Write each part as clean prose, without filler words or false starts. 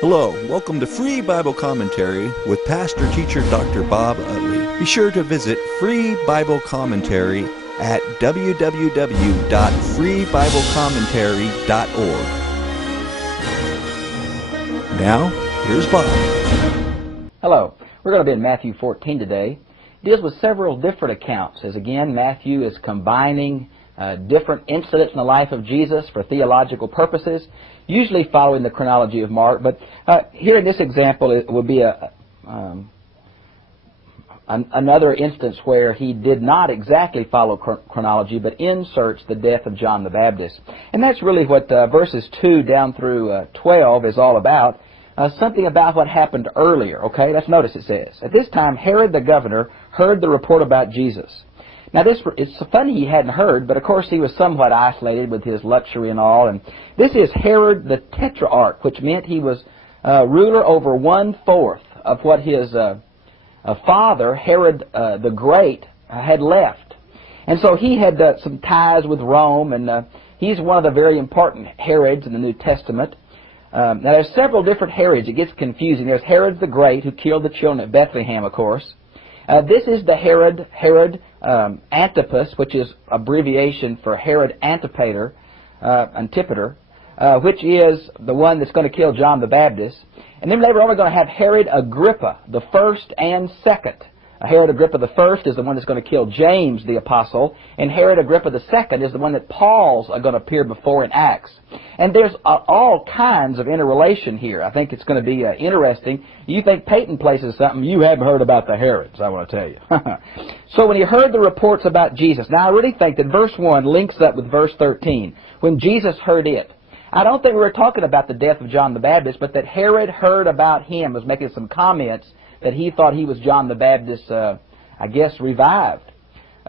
Hello, welcome to Free Bible Commentary with Pastor Teacher Dr. Bob Utley. Be sure to visit Free Bible Commentary at www.freebiblecommentary.org. Now, here's Bob. Hello. We're going to be in Matthew 14 today. It deals with several different accounts, as again, Matthew is combining different incidents in the life of Jesus for theological purposes, usually following the chronology of Mark. But here in this example, it would be another instance where he did not exactly follow chronology, but inserts the death of John the Baptist. And that's really what verses 2 down through 12 is all about. Something about what happened earlier, okay? Let's notice it says, at this time Herod the governor heard the report about Jesus. Now it's funny he hadn't heard, but of course he was somewhat isolated with his luxury and all. And this is Herod the Tetrarch, which meant he was ruler over 1/4 of what his father, Herod the Great, had left. And so he had some ties with Rome, and he's one of the very important Herods in the New Testament. Now there's several different Herods. It gets confusing. There's Herod the Great, who killed the children at Bethlehem, of course. This is the Herod Antipas, which is abbreviation for Herod Antipater, which is the one that's going to kill John the Baptist. And then later on we're going to have Herod Agrippa, the first and second. Herod Agrippa the first is the one that's going to kill James the apostle, and Herod Agrippa the second is the one that Paul's going to appear before in Acts. And there's all kinds of interrelation here. I think it's going to be interesting. You think Peyton places something, you haven't heard about the Herods, I want to tell you. So when he heard the reports about Jesus, now I really think that verse 1 links up with verse 13, when Jesus heard it. I don't think we were talking about the death of John the Baptist, but that Herod heard about him, was making some comments that he thought he was John the Baptist, I guess, revived.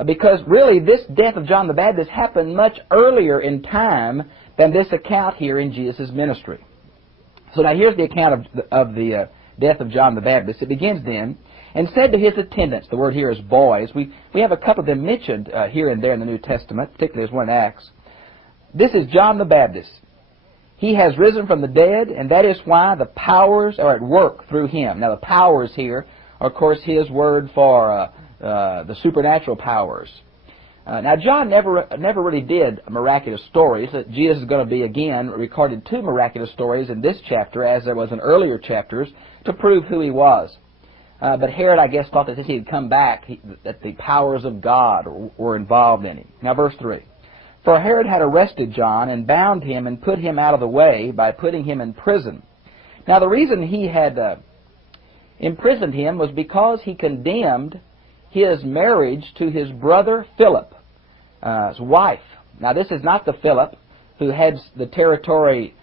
Because really, this death of John the Baptist happened much earlier in time than this account here in Jesus' ministry. So now here's the account of the death of John the Baptist. It begins then, and said to his attendants, the word here is boys. We have a couple of them mentioned here and there in the New Testament, particularly as one in Acts. This is John the Baptist. He has risen from the dead, and that is why the powers are at work through him. Now the powers here are, of course, his word for the supernatural powers. Now John never really did miraculous stories. Jesus is going to be, again, recorded 2 miraculous stories in this chapter, as there was in earlier chapters, to prove who he was. But Herod, I guess, thought that since he had come back, that the powers of God were involved in him. Now verse 3. For Herod had arrested John and bound him and put him out of the way by putting him in prison. Now the reason he had imprisoned him was because he condemned his marriage to his brother Philip's wife. Now this is not the Philip who heads the territory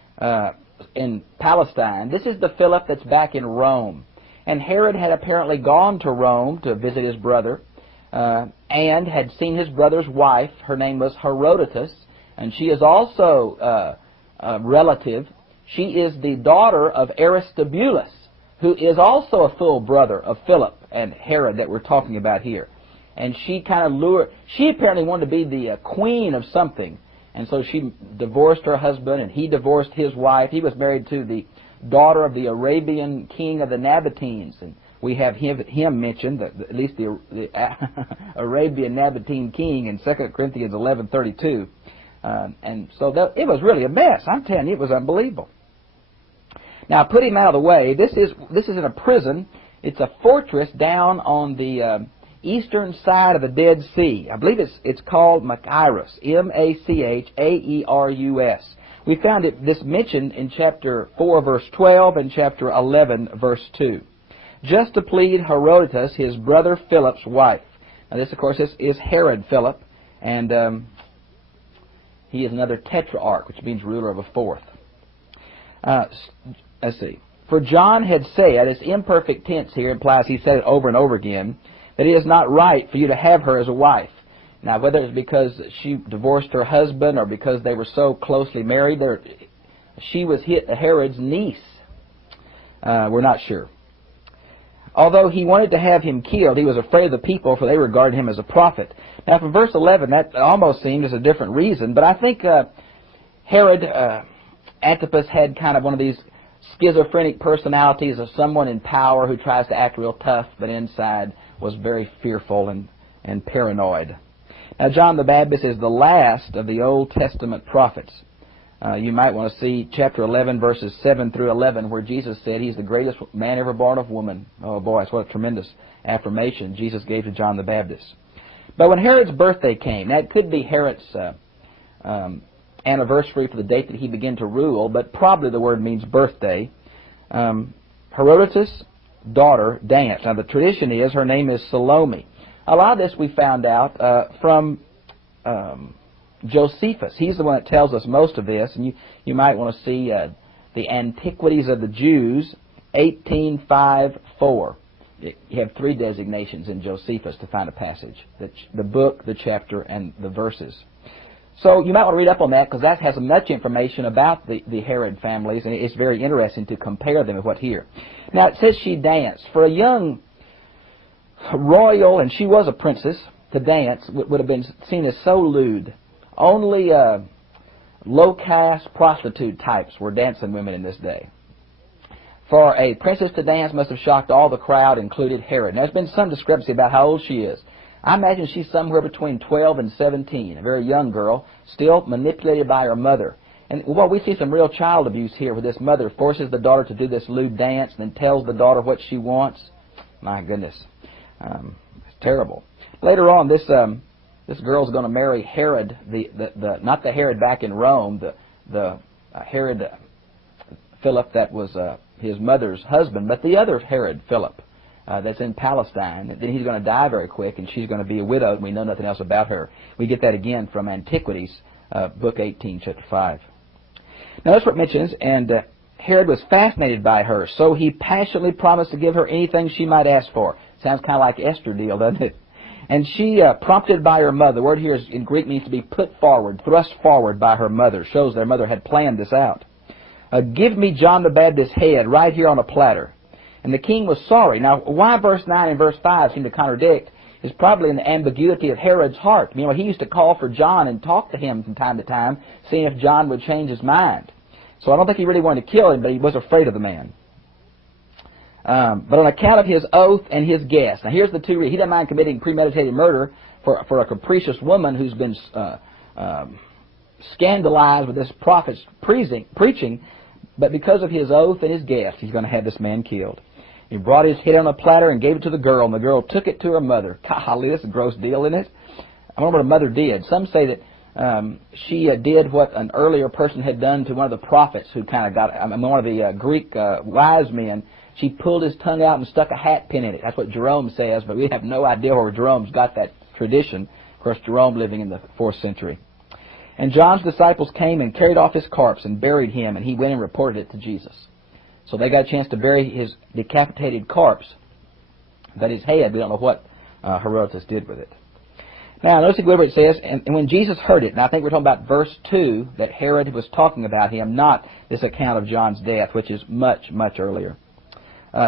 in Palestine. This is the Philip that's back in Rome. And Herod had apparently gone to Rome to visit his brother, and had seen his brother's wife. Her name was Herodotus, and she is also a relative. She is the daughter of Aristobulus, who is also a full brother of Philip and Herod that we're talking about here. And she kind of she apparently wanted to be the queen of something, and so she divorced her husband, and he divorced his wife. He was married to the daughter of the Arabian king of the Nabateans, and we have him mentioned, at least the Arabian Nabatene king in 2 Corinthians 11:32. And so it was really a mess. I'm telling you, it was unbelievable. Now, put him out of the way. This is in a prison. It's a fortress down on the eastern side of the Dead Sea. I believe it's called Machaerus, Machaerus. We found this mentioned in chapter 4, verse 12, and chapter 11, verse 2. Just to plead Herodotus, his brother Philip's wife. Now this, of course, is Herod Philip, and he is another tetrarch, which means ruler of a fourth. Let's see. For John had said, as imperfect tense here implies he said it over and over again, that it is not right for you to have her as a wife. Now, whether it's because she divorced her husband or because they were so closely married, she was Herod's niece. We're not sure. Although he wanted to have him killed, he was afraid of the people, for they regarded him as a prophet. Now, from verse 11, that almost seemed as a different reason, but I think Herod Antipas had kind of one of these schizophrenic personalities of someone in power who tries to act real tough, but inside was very fearful and paranoid. Now, John the Baptist is the last of the Old Testament prophets. You might want to see chapter 11, verses 7 through 11, where Jesus said he's the greatest man ever born of woman. Oh boy, that's what a tremendous affirmation Jesus gave to John the Baptist. But when Herod's birthday came, now it could be Herod's anniversary for the date that he began to rule, but probably the word means birthday. Herodotus' daughter danced. Now the tradition is her name is Salome. A lot of this we found out from Josephus. He's the one that tells us most of this, and you might want to see the Antiquities of the Jews, 1854. You have 3 designations in Josephus to find a passage: the book, the chapter, and the verses. So you might want to read up on that, because that has much information about the Herod families, and it's very interesting to compare them with what's here. Now, it says she danced. For a young royal, and she was a princess, to dance would have been seen as so lewd. Only low-caste prostitute types were dancing women in this day. For a princess to dance must have shocked all the crowd, included Herod. Now, there's been some discrepancy about how old she is. I imagine she's somewhere between 12 and 17, a very young girl, still manipulated by her mother. And well, we see some real child abuse here, where this mother forces the daughter to do this lewd dance and then tells the daughter what she wants. My goodness. It's terrible. Later on, this girl's going to marry Herod, not the Herod back in Rome, the Herod Philip that was his mother's husband, but the other Herod Philip that's in Palestine. Then he's going to die very quick, and she's going to be a widow, and we know nothing else about her. We get that again from Antiquities, book 18, chapter 5. Now that's what it mentions, and Herod was fascinated by her, so he passionately promised to give her anything she might ask for. Sounds kind of like Esther deal, doesn't it? And she, prompted by her mother, the word here in Greek means to be put forward, thrust forward by her mother, shows their mother had planned this out. Give me John the Baptist's head right here on a platter. And the king was sorry. Now, why verse 9 and verse 5 seem to contradict is probably in the ambiguity of Herod's heart. You know, he used to call for John and talk to him from time to time, seeing if John would change his mind. So I don't think he really wanted to kill him, but he was afraid of the man. But on account of his oath and his guess. Now, here's the two reasons. He doesn't mind committing premeditated murder for a capricious woman who's been scandalized with this prophet's preaching, but because of his oath and his guess, he's going to have this man killed. He brought his head on a platter and gave it to the girl, and the girl took it to her mother. Golly, this is a gross deal, isn't it? I wonder what her mother did. Some say that she did what an earlier person had done to one of the prophets who kind of got, one of the Greek wise men. She pulled his tongue out and stuck a hat pin in it. That's what Jerome says, but we have no idea where Jerome's got that tradition. Of course, Jerome living in the 4th century. And John's disciples came and carried off his corpse and buried him, and he went and reported it to Jesus. So they got a chance to bury his decapitated corpse, but his head, we don't know what Herodotus did with it. Now, notice where it says, and when Jesus heard it, and I think we're talking about verse 2, that Herod was talking about him, not this account of John's death, which is much, much earlier.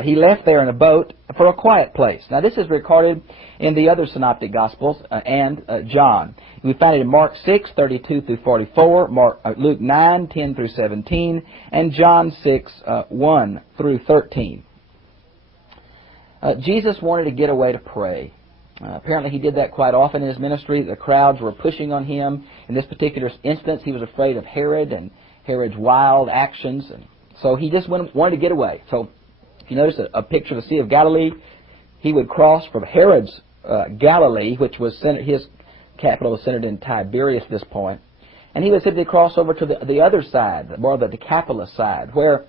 He left there in a boat for a quiet place. Now, this is recorded in the other synoptic Gospels and John. We find it in Mark 6, 32 through 44, Luke 9, 10 through 17, and John 6, 1 through 13. Jesus wanted to get away to pray. Apparently he did that quite often in his ministry. The crowds were pushing on him. In this particular instance, he was afraid of Herod and Herod's wild actions, and so he just wanted to get away. So if you notice a picture of the Sea of Galilee, he would cross from Herod's Galilee, which was his capital was centered in Tiberias at this point, and he would simply cross over to the other side, more the Decapolis side, where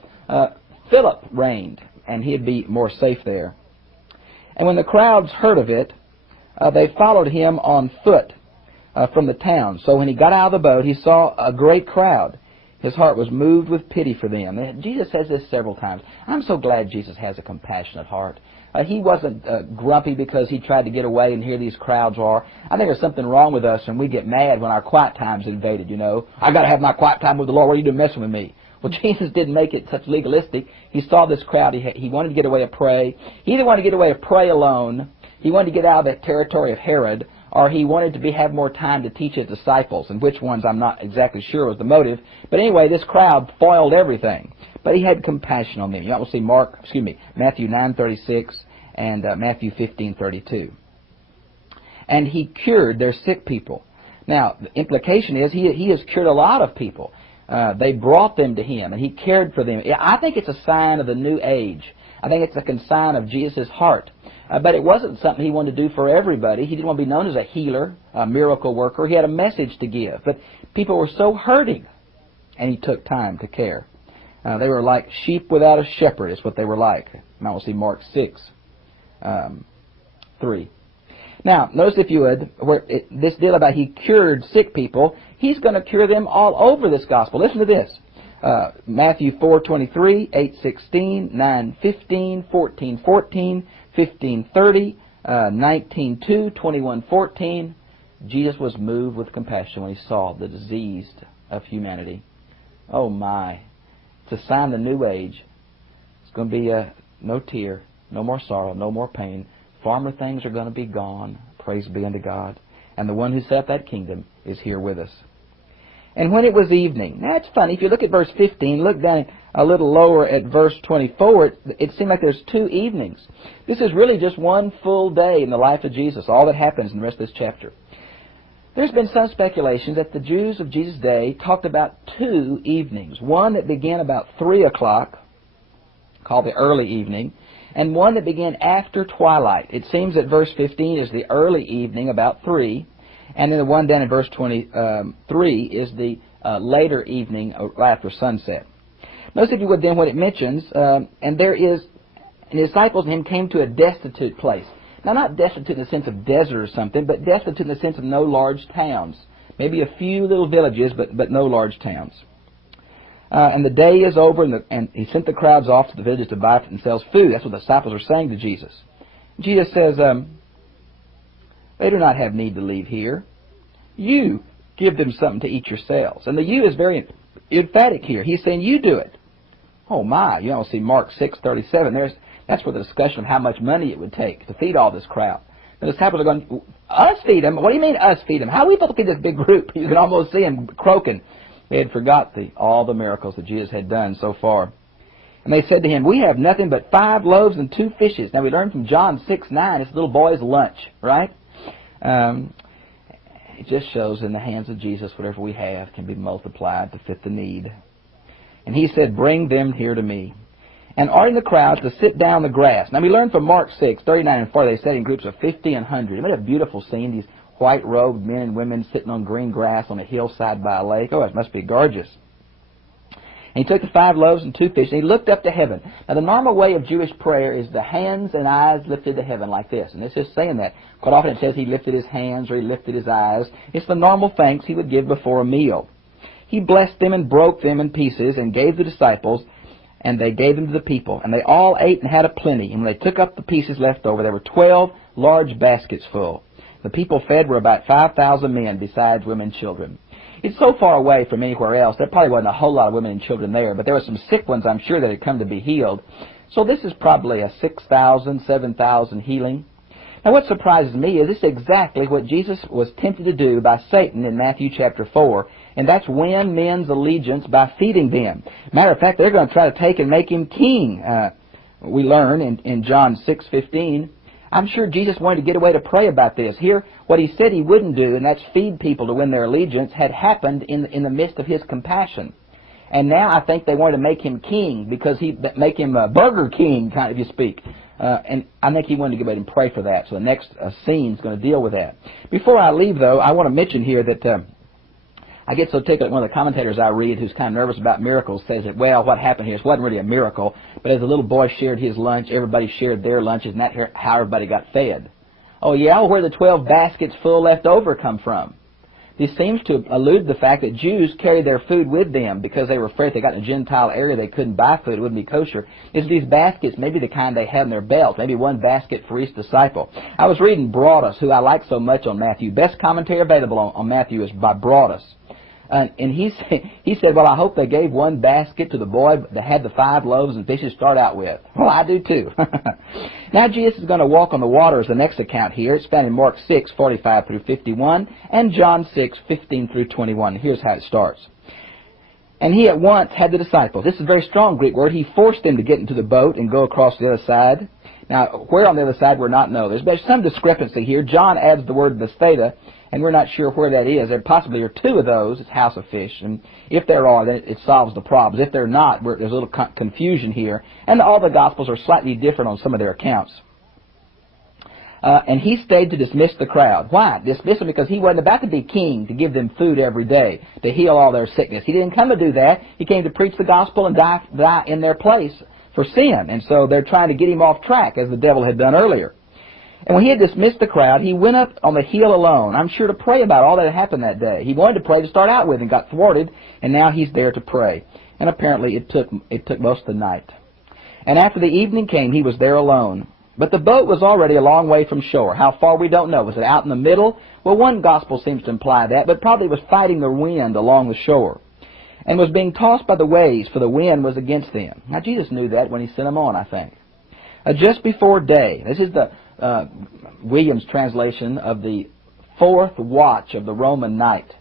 Philip reigned, and he'd be more safe there. And when the crowds heard of it, they followed him on foot from the town. So when he got out of the boat, he saw a great crowd. His heart was moved with pity for them. And Jesus says this several times. I'm so glad Jesus has a compassionate heart. He wasn't grumpy because he tried to get away, and here these crowds are. I think there's something wrong with us, and we get mad when our quiet time's invaded, you know. I got to have my quiet time with the Lord. What are you doing messing with me? Well, Jesus didn't make it such legalistic. He saw this crowd. He wanted to get away to pray. He either wanted to get away to pray alone, he wanted to get out of the territory of Herod, or he wanted to have more time to teach his disciples, and which ones I'm not exactly sure was the motive. But anyway, this crowd foiled everything. but he had compassion on them. You might see Matthew 9:36 and Matthew 15:32. And he cured their sick people. Now, the implication is he has cured a lot of people. They brought them to him, and he cared for them. I think it's a sign of the new age. I think it's a sign of Jesus' heart. But it wasn't something he wanted to do for everybody. He didn't want to be known as a healer, a miracle worker. He had a message to give. But people were so hurting, and he took time to care. They were like sheep without a shepherd is what they were like. Now we'll see Mark 6:3. Now, notice if you would, this deal about he cured sick people, he's going to cure them all over this gospel. Listen to this. Matthew 4:23, 8:16, 9:15, 14:14, 15:30, 19:2, 21:14. Jesus was moved with compassion when he saw the diseased of humanity. Oh my. It's a sign of the new age. It's going to be no tear, no more sorrow, no more pain. Former things are going to be gone. Praise be unto God. And the one who set up that kingdom is here with us. And when it was evening. Now it's funny. If you look at verse 15, look down a little lower at verse 24, it seems like there's two evenings. This is really just one full day in the life of Jesus, all that happens in the rest of this chapter. There's been some speculations that the Jews of Jesus' day talked about two evenings. One that began about 3 o'clock, called the early evening, and one that began after twilight. It seems that verse 15 is the early evening, about 3, and then the one down in verse 23 is the later evening, right after sunset. Notice, if you would, then what it mentions, and the disciples and him came to a destitute place. Now, not destitute in the sense of desert or something, but destitute in the sense of no large towns. Maybe a few little villages, but no large towns. And the day is over, and he sent the crowds off to the villages to buy for themselves food. That's what the disciples are saying to Jesus. Jesus says, they do not have need to leave here. You give them something to eat yourselves. And the you is very emphatic here. He's saying, you do it. Oh my, you see Mark 6:37. That's for the discussion of how much money it would take to feed all this crowd. The disciples are going, us feed them? What do you mean us feed them? How are we supposed to feed this big group? You can almost see them croaking. They had forgot all the miracles that Jesus had done so far. And they said to him, we have nothing but 5 loaves and 2 fishes. Now we learned from John 6:9, it's the little boy's lunch, right? It just shows in the hands of Jesus whatever we have can be multiplied to fit the need. And he said, bring them here to me. And ordering the crowds to sit down on the grass. Now we learned from Mark 6:39 and 40, they sat in groups of 50 and 100. What a beautiful scene, these white-robed men and women sitting on green grass on a hillside by a lake. Oh, it must be gorgeous. And he took the 5 loaves and 2 fish, and he looked up to heaven. Now, the normal way of Jewish prayer is the hands and eyes lifted to heaven like this. And it's just saying that. Quite often it says he lifted his hands or he lifted his eyes. It's the normal thanks he would give before a meal. He blessed them and broke them in pieces and gave the disciples, and they gave them to the people. And they all ate and had a plenty. And when they took up the pieces left over, there were 12 large baskets full. The people fed were about 5,000 men, besides women and children. It's so far away from anywhere else, there probably wasn't a whole lot of women and children there, but there were some sick ones, I'm sure, that had come to be healed. So this is probably a 6,000, 7,000 healing. Now what surprises me is this is exactly what Jesus was tempted to do by Satan in Matthew chapter 4, and that's win men's allegiance by feeding them. Matter of fact, they're going to try to take and make him king. We learn in John 6:15. I'm sure Jesus wanted to get away to pray about this. Here, what he said he wouldn't do, and that's feed people to win their allegiance, had happened in the midst of his compassion. And now I think they wanted to make him king, because make him a Burger King, kind of, if you speak. And I think he wanted to get away and pray for that. So the next scene is going to deal with that. Before I leave, though, I want to mention here that I get so tickled. One of the commentators I read, who's kind of nervous about miracles, says that, well, what happened here, it wasn't really a miracle, but as the little boy shared his lunch, everybody shared their lunches, and that's how everybody got fed. Oh, yeah? Well, where the 12 baskets full left over come from? This seems to allude to the fact that Jews carried their food with them because they were afraid if they got in a Gentile area they couldn't buy food, it wouldn't be kosher. It's these baskets, maybe the kind they had in their belt, maybe one basket for each disciple. I was reading Broadus, who I like so much on Matthew. Best commentary available on Matthew is by Broadus. And he said, well, I hope they gave one basket to the boy that had the 5 loaves and fishes to start out with. Well, I do too. Now Jesus is going to walk on the water is the next account here. It's found in Mark 6:45 through 51 and John 6:15 through 21. Here's how it starts. And he at once had the disciples. This is a very strong Greek word. He forced them to get into the boat and go across the other side. Now, where on the other side, we're not know. There's some discrepancy here. John adds the word Bethsaida, and we're not sure where that is. There possibly are two of those. It's house of fish. And if there are, then it solves the problems. If they're not, there's a little confusion here. And all the Gospels are slightly different on some of their accounts. And he stayed to dismiss the crowd. Why? Dismiss them because he wasn't about to be king to give them food every day, to heal all their sickness. He didn't come to do that. He came to preach the gospel and die in their place for sin. And so they're trying to get him off track, as the devil had done earlier. And when he had dismissed the crowd, he went up on the hill alone, I'm sure, to pray about all that had happened that day. He wanted to pray to start out with and got thwarted, and now he's there to pray. And apparently it took most of the night. And after the evening came, he was there alone. But the boat was already a long way from shore. How far, we don't know. Was it out in the middle? Well, one gospel seems to imply that, but probably was fighting the wind along the shore and was being tossed by the waves, for the wind was against them. Now, Jesus knew that when he sent them on, I think. Just before day. This is the Williams translation of the fourth watch of the Roman night.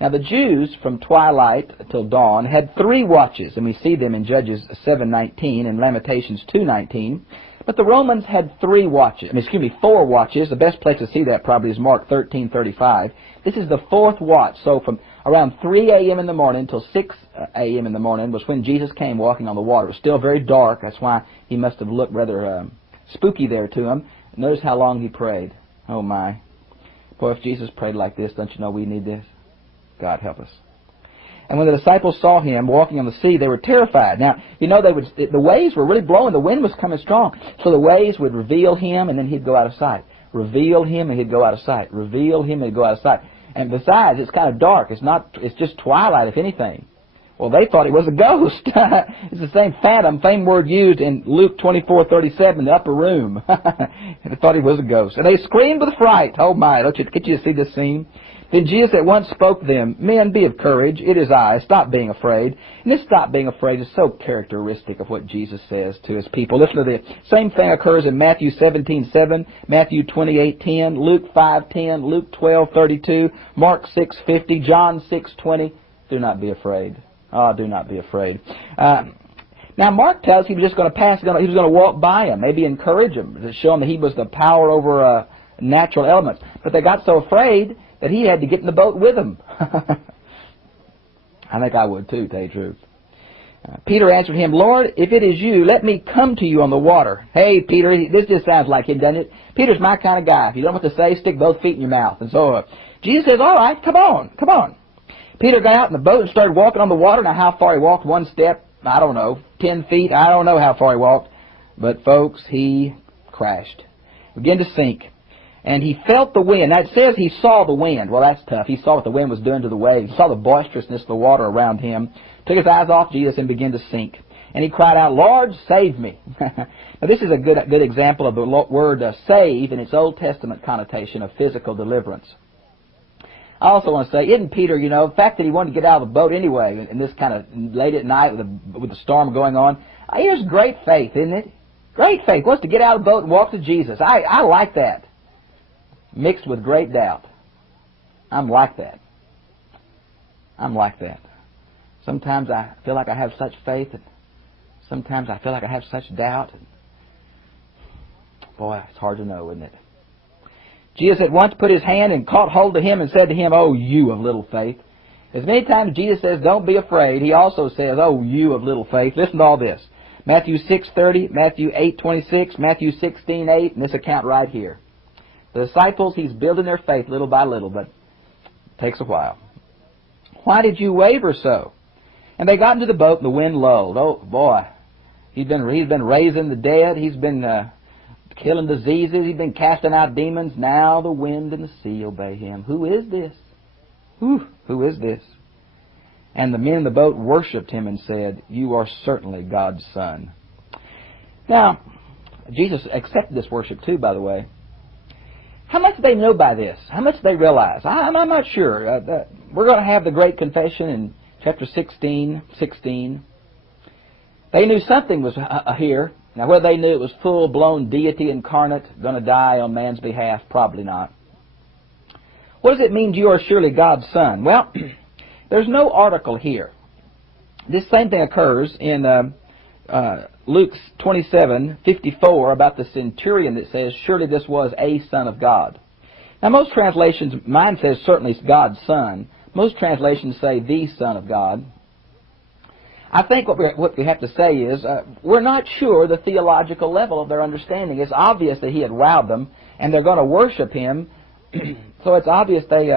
Now, the Jews, from twilight till dawn, had 3 watches, and we see them in Judges 7:19 and Lamentations 2:19. But the Romans had 3 watches. 4 watches. The best place to see that probably is Mark 13:35. This is the 4th watch. So from around 3 a.m. in the morning till 6 a.m. in the morning was when Jesus came walking on the water. It was still very dark. That's why he must have looked rather spooky there to him. Notice how long he prayed. Oh, my. Boy, if Jesus prayed like this, don't you know we need this? God help us. And when the disciples saw him walking on the sea, they were terrified. Now, you know, the waves were really blowing. The wind was coming strong. So the waves would reveal him, and then he'd go out of sight. Reveal him, and he'd go out of sight. Reveal him, and he'd go out of sight. And besides, it's kind of dark. It's just twilight, if anything. Well, they thought he was a ghost. It's the same phantom, same word used in Luke 24:37, the upper room. They thought he was a ghost. And they screamed with fright. Oh, my. Can't you see this scene? Then Jesus at once spoke to them, "Men, be of courage. It is I. Stop being afraid." And this stop being afraid is so characteristic of what Jesus says to his people. Listen to this. Same thing occurs in Matthew 17:7, Matthew 28:10, Luke 5:10, Luke 12:32, Mark 6:50, John 6:20. Do not be afraid. Oh, do not be afraid. Now, Mark tells he was just going to pass, he was going to walk by him, maybe encourage him, to show him that he was the power over natural elements. But they got so afraid that he had to get in the boat with them. I think I would too, to tell you the truth. Peter answered him, "Lord, if it is you, let me come to you on the water." Hey, Peter, this just sounds like him, doesn't it? Peter's my kind of guy. If you don't know what to say, stick both feet in your mouth. And so Jesus says, "All right, come on." Peter got out in the boat and started walking on the water. Now, how far he walked? 1 step? I don't know. 10 feet? I don't know how far he walked. But, folks, he crashed. Began to sink. And he felt the wind. Now, it says he saw the wind. Well, that's tough. He saw what the wind was doing to the waves. He saw the boisterousness of the water around him. Took his eyes off Jesus and began to sink. And he cried out, "Lord, save me." Now, this is a good example of the word save in its Old Testament connotation of physical deliverance. I also want to say, isn't Peter, the fact that he wanted to get out of the boat anyway, in this kind of late at night with the storm going on, here's great faith, isn't it? Great faith. Wants to get out of the boat and walk to Jesus. I like that. Mixed with great doubt. I'm like that. Sometimes I feel like I have such faith, and sometimes I feel like I have such doubt. And boy, it's hard to know, isn't it? Jesus at once put his hand and caught hold of him and said to him, "Oh, you of little faith." As many times Jesus says, "Don't be afraid," he also says, "Oh, you of little faith." Listen to all this. Matthew 6:30, Matthew 8:26, Matthew 16:8, and this account right here. The disciples, he's building their faith little by little, but it takes a while. "Why did you waver so?" And they got into the boat, and the wind lulled. Oh, boy. He's been raising the dead. He's been killing diseases. He's been casting out demons. Now the wind and the sea obey him. Who is this? Who is this? And the men in the boat worshipped him and said, "You are certainly God's Son." Now, Jesus accepted this worship too, by the way. How much do they know by this? How much do they realize? I'm not sure. We're going to have the great confession in chapter 16. They knew something was here. Now, whether they knew it was full-blown deity incarnate, going to die on man's behalf, probably not. What does it mean, "You are surely God's Son"? Well, there's no article here. This same thing occurs in Luke 27:54 about the centurion that says, surely this was a son of God. Now most translations, mine says certainly it's God's son. Most translations say the Son of God. I think what we have to say is we're not sure the theological level of their understanding. It's obvious that he had wowed them, and they're going to worship him. So it's obvious they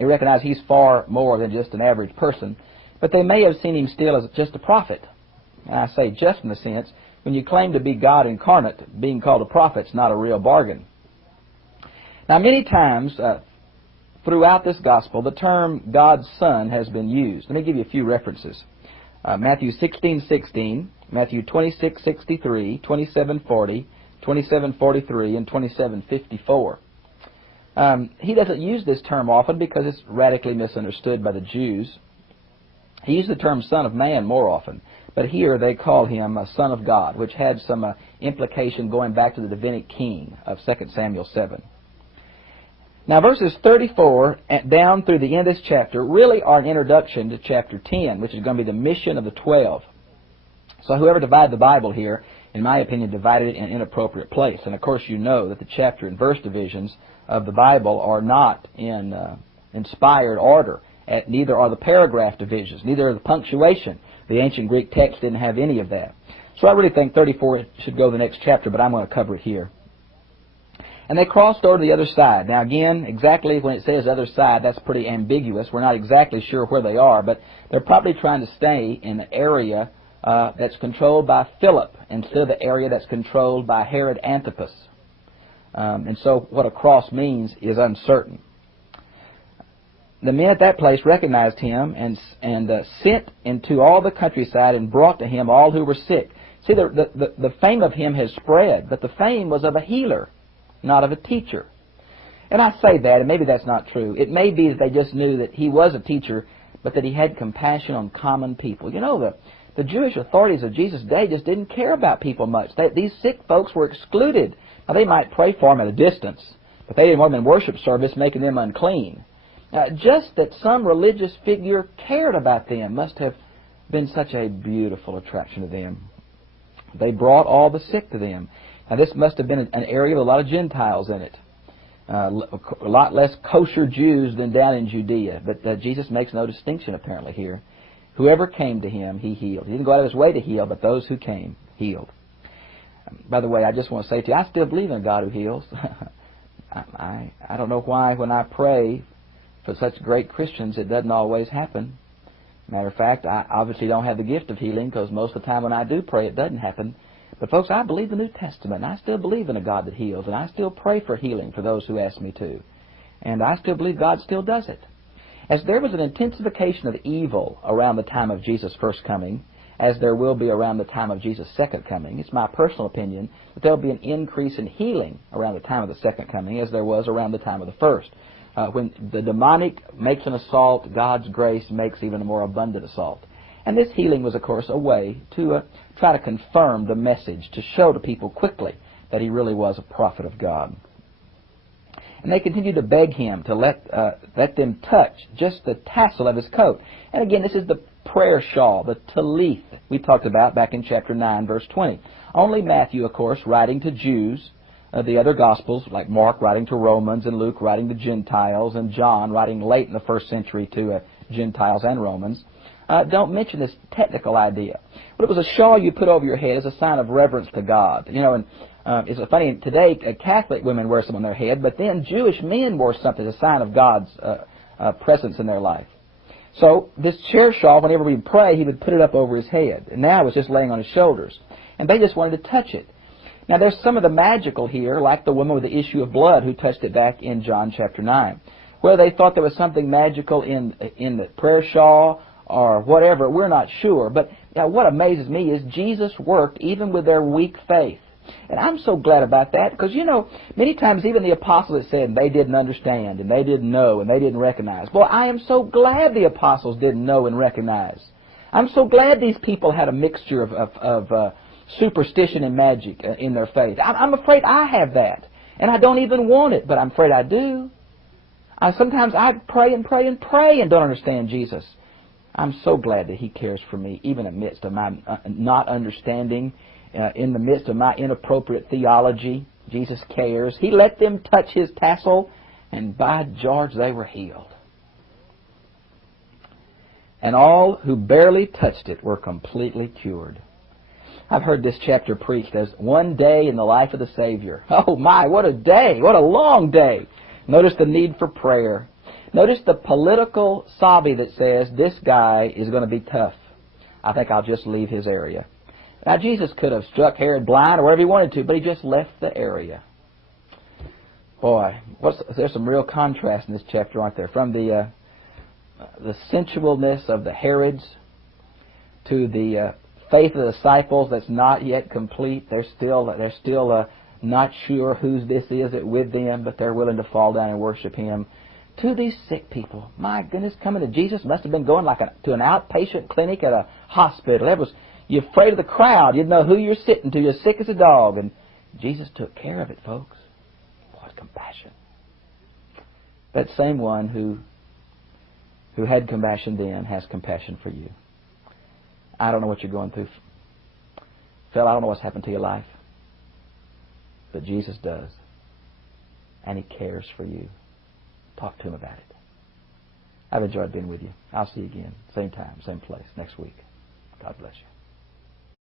recognize he's far more than just an average person. But they may have seen him still as just a prophet. And I say just in the sense, when you claim to be God incarnate, being called a prophet is not a real bargain. Now many times throughout this gospel, the term God's Son has been used. Let me give you a few references. Matthew 16:16, Matthew 26:63, 27:40, 27:43, and 27:54. He doesn't use this term often because it's radically misunderstood by the Jews. He used the term Son of Man more often, but here they call him a Son of God, which had some implication going back to the Davidic king of 2 Samuel 7. Now verses 34 down through the end of this chapter really are an introduction to chapter 10, which is going to be the mission of the 12. So whoever divided the Bible here, in my opinion, divided it in an inappropriate place. And of course you know that the chapter and verse divisions of the Bible are not in inspired order. Neither are the paragraph divisions, neither are the punctuation. The ancient Greek text didn't have any of that. So I really think 34 should go to the next chapter, but I'm going to cover it here. And they crossed over to the other side. Now again, exactly when it says other side, that's pretty ambiguous. We're not exactly sure where they are, but they're probably trying to stay in the area that's controlled by Philip instead of the area that's controlled by Herod Antipas. And so what a cross means is uncertain. The men at that place recognized him and sent into all the countryside and brought to him all who were sick. See, the fame of him has spread, but the fame was of a healer, not of a teacher. And I say that, and maybe that's not true. It may be that they just knew that he was a teacher, but that he had compassion on common people. You know, the Jewish authorities of Jesus' day just didn't care about people much. These sick folks were excluded. Now, they might pray for them at a distance, but they didn't want them in worship service, making them unclean. Just that some religious figure cared about them must have been such a beautiful attraction to them. They brought all the sick to them. Now this must have been an area with a lot of Gentiles in it. A lot less kosher Jews than down in Judea. But Jesus makes no distinction apparently here. Whoever came to him, he healed. He didn't go out of his way to heal, but those who came, healed. By the way, I just want to say to you, I still believe in a God who heals. I don't know why when I pray for such great Christians, it doesn't always happen. Matter of fact, I obviously don't have the gift of healing because most of the time when I do pray, it doesn't happen. But folks, I believe the New Testament, and I still believe in a God that heals, and I still pray for healing for those who ask me to. And I still believe God still does it. As there was an intensification of evil around the time of Jesus' first coming, as there will be around the time of Jesus' second coming, it's my personal opinion that there will be an increase in healing around the time of the second coming as there was around the time of the first. When the demonic makes an assault, God's grace makes even a more abundant assault. And this healing was, of course, a way to try to confirm the message, to show to people quickly that he really was a prophet of God. And they continued to beg him to let them touch just the tassel of his coat. And again, this is the prayer shawl, the talith we talked about back in chapter 9, verse 20. Only Matthew, of course, writing to Jews, the other Gospels, like Mark writing to Romans and Luke writing to Gentiles and John writing late in the first century to Gentiles and Romans, don't mention this technical idea. But it was a shawl you put over your head as a sign of reverence to God. You know, and it's funny, today Catholic women wear some on their head, but then Jewish men wore something as a sign of God's presence in their life. So this chair shawl, whenever we pray, he would put it up over his head. And now it's just laying on his shoulders. And they just wanted to touch it. Now there's some of the magical here, like the woman with the issue of blood who touched it back in John chapter 9. Whether they thought there was something magical in the prayer shawl or whatever, we're not sure. But what amazes me is Jesus worked even with their weak faith. And I'm so glad about that because, you know, many times even the apostles said they didn't understand and they didn't know and they didn't recognize. Boy, I am so glad the apostles didn't know and recognize. I'm so glad these people had a mixture of superstition and magic in their faith. I'm afraid I have that. And I don't even want it, but I'm afraid I do. Sometimes I pray and pray and pray and don't understand Jesus. I'm so glad that He cares for me, even in the midst of my not understanding, in the midst of my inappropriate theology. Jesus cares. He let them touch His tassel, and by George, they were healed. And all who barely touched it were completely cured. I've heard this chapter preached as one day in the life of the Savior. Oh my, what a day! What a long day! Notice the need for prayer. Notice the political sobby that says, this guy is going to be tough. I think I'll just leave his area. Now, Jesus could have struck Herod blind or wherever He wanted to, but He just left the area. Boy, there's some real contrast in this chapter, aren't there? From the sensualness of the Herods to the faith of the disciples that's not yet complete. They're still not sure whose this is with them, but they're willing to fall down and worship Him. To these sick people, my goodness, coming to Jesus must have been going to an outpatient clinic at a hospital. You're afraid of the crowd. You'd know who you're sitting to. You're sick as a dog. And Jesus took care of it, folks. What compassion. That same one who had compassion then has compassion for you. I don't know what you're going through. Phil, I don't know what's happened to your life. But Jesus does. And He cares for you. Talk to Him about it. I've enjoyed being with you. I'll see you again. Same time, same place, next week. God bless you.